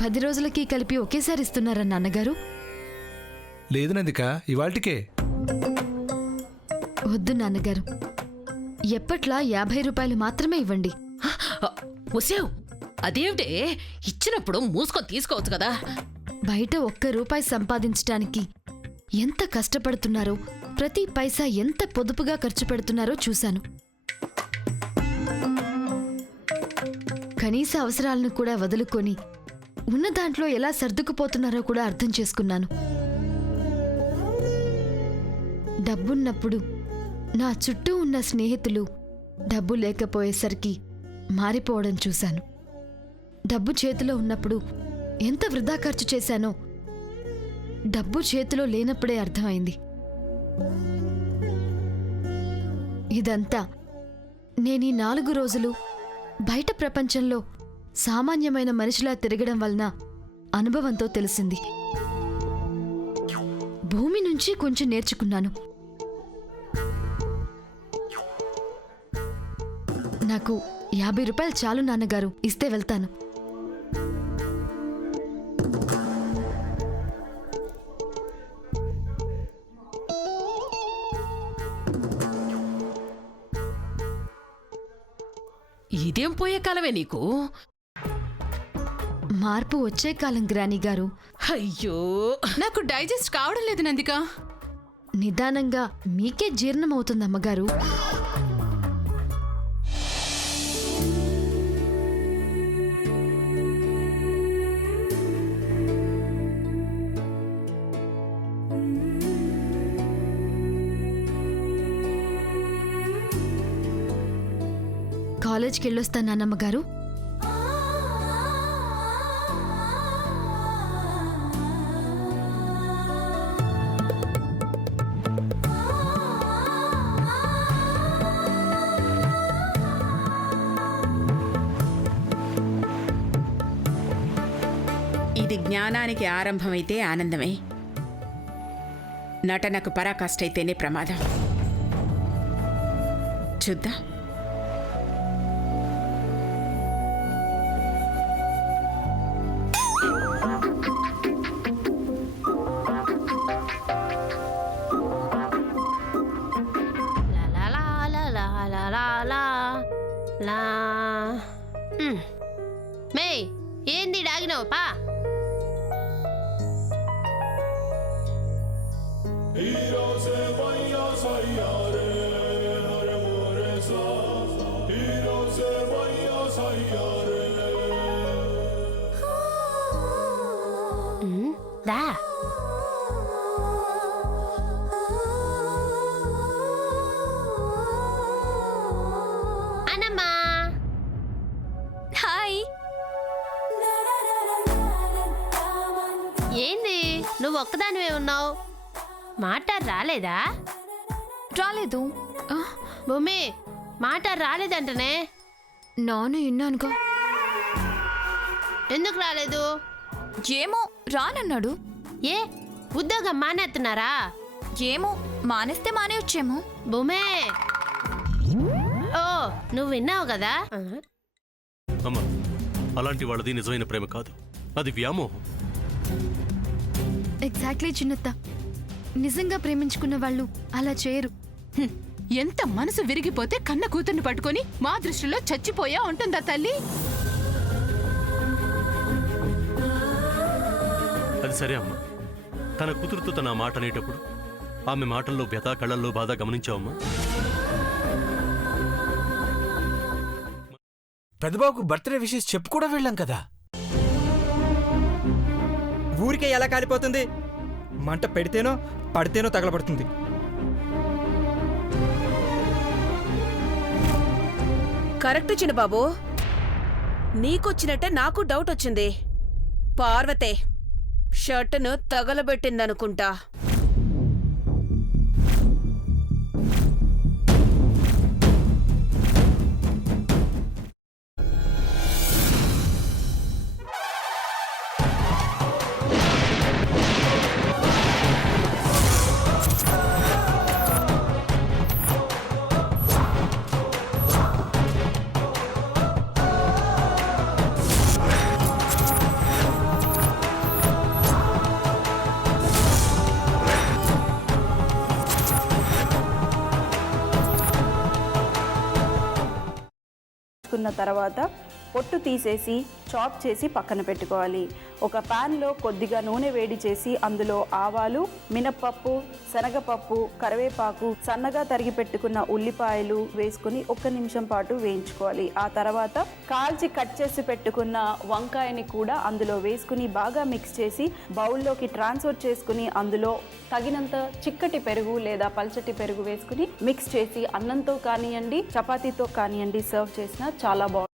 10 రోజులకి కలిపి ఒకేసారి ఇస్తున్నారా నాన్నగారు? లేదు నందిక, ఇవాల్టికే. వద్దు నాన్నగారు, ఎప్పట్లా 50 రూపాయలు మాత్రమే ఇవ్వండి. ఉసేవ్, అదేమిటే? ఇచ్చినప్పుడు మూసుకొని తీసుకోవచ్చు కదా. బయట 1 రూపాయి సంపాదించటానికి ఎంత కష్టపడుతున్నారో, ప్రతి పైసా ఎంత పొదుపుగా ఖర్చు పెడుతున్నారో చూశాను. కనీస అవసరాలను కూడా వదులుకొని ఉన్న దాంట్లో ఎలా సర్దుకుపోతున్నారో కూడా అర్థం చేసుకున్నాను. డబ్బున్నప్పుడు నా చుట్టూ ఉన్న స్నేహితులు డబ్బు లేకపోయేసరికి మారిపోవడం చూశాను. డబ్బు చేతిలో ఉన్నప్పుడు ఎంత వృధా ఖర్చు చేశానో డబ్బు చేతిలో లేనప్పుడే అర్థమైంది. ఇదంతా నేనీ 4 రోజులు బయట ప్రపంచంలో సామాన్యమైన మనిషిలా తిరగడం వలన అనుభవంతో తెలిసింది. భూమి నుంచి కొంచెం నేర్చుకున్నాను. నాకు 50 రూపాయలు చాలు నాన్నగారు, ఇస్తే వెళ్తాను. ఇదేం పోయే కాలమే నీకు? మార్పు వచ్చే కాలం గ్రానీ గారు. అయ్యో, నాకు డైజెస్ట్ కావడం లేదు నందిక. నిదానంగా మీకే జీర్ణమవుతుంది అమ్మగారు. కాలేజ్కి వెళ్ళొస్తాను నాన్నమ్మగారు. ఇది జ్ఞానానికి ఆరంభమైతే ఆనందమే, నటనకు పరాకాష్ఠైతేనే ప్రమాదం. చూద్దాం. మే ఏంది డాగినావు పా. దా అనమ్మా. హాయ్. ఏంది నువ్వు ఒక్కదానివే ఉన్నావు? మాట రాలేదా? రాలేదు. భూమి మాట రాలేదంటనే. నాను ఇన్నానుకో. ఎందుకు రాలేదు? ఏమో రానన్నాడు. ఏ ఉద్యోగం మానేస్తున్నారా? ఏమో మానేస్తే మానేయొచ్చేమో. భూమే, ఓ నువ్వు విన్నావు కదా. అమ్మా, అలాంటి వాళ్ళది నిజమైన ప్రేమ కాదు, అది వ్యామోహం. ఎగ్జాక్ట్లీ చిన్నత్త, నిజంగా ప్రేమించుకున్న వాళ్ళు అలా చేయరు. ఎంత మనసు విరిగిపోతే కన్న కూతుర్ని పట్టుకొని మా దృష్టిలో చచ్చిపోయా ఉంటుందా తల్లి? అది సరే అమ్మా, తన కూతురుతో తన మాట అనేటప్పుడు ఆమె మాటల్లో వ్యథ, కళ్ళల్లో బాధ గమనించావమ్మా? పెద్దబాబుకు బర్త్డే విషెస్ చెప్పు కూడా వెళ్ళాం కదా. ఊరికే ఎలా కాలిపోతుంది? మంట పెడితేనో పడితేనో తగలబడుతుంది. కరెక్ట్ చిన్నబాబు, నీకొచ్చినట్టే నాకు డౌట్ వచ్చింది. పార్వతే షర్టును తగలబెట్టిందనుకుంటా. తీసుకున్న తర్వాత పొట్టు తీసేసి చాప్ చేసి పక్కన పెట్టుకోవాలి. ఒక ప్యాన్లో కొద్దిగా నూనె వేడి చేసి అందులో ఆవాలు, మినప్పప్పు, శనగపప్పు, కరివేపాకు, సన్నగా తరిగి పెట్టుకున్న ఉల్లిపాయలు వేసుకుని 1 నిమిషం పాటు వేయించుకోవాలి. ఆ తర్వాత కాల్చి కట్ చేసి పెట్టుకున్న వంకాయని కూడా అందులో వేసుకుని బాగా మిక్స్ చేసి బౌల్లోకి ట్రాన్స్ఫర్ చేసుకుని అందులో తగినంత చిక్కటి పెరుగు లేదా పల్చటి పెరుగు వేసుకుని మిక్స్ చేసి అన్నంతో కానివ్వండి, చపాతీతో కానివ్వండి సర్వ్ చేసినా చాలా బాగుంటుంది.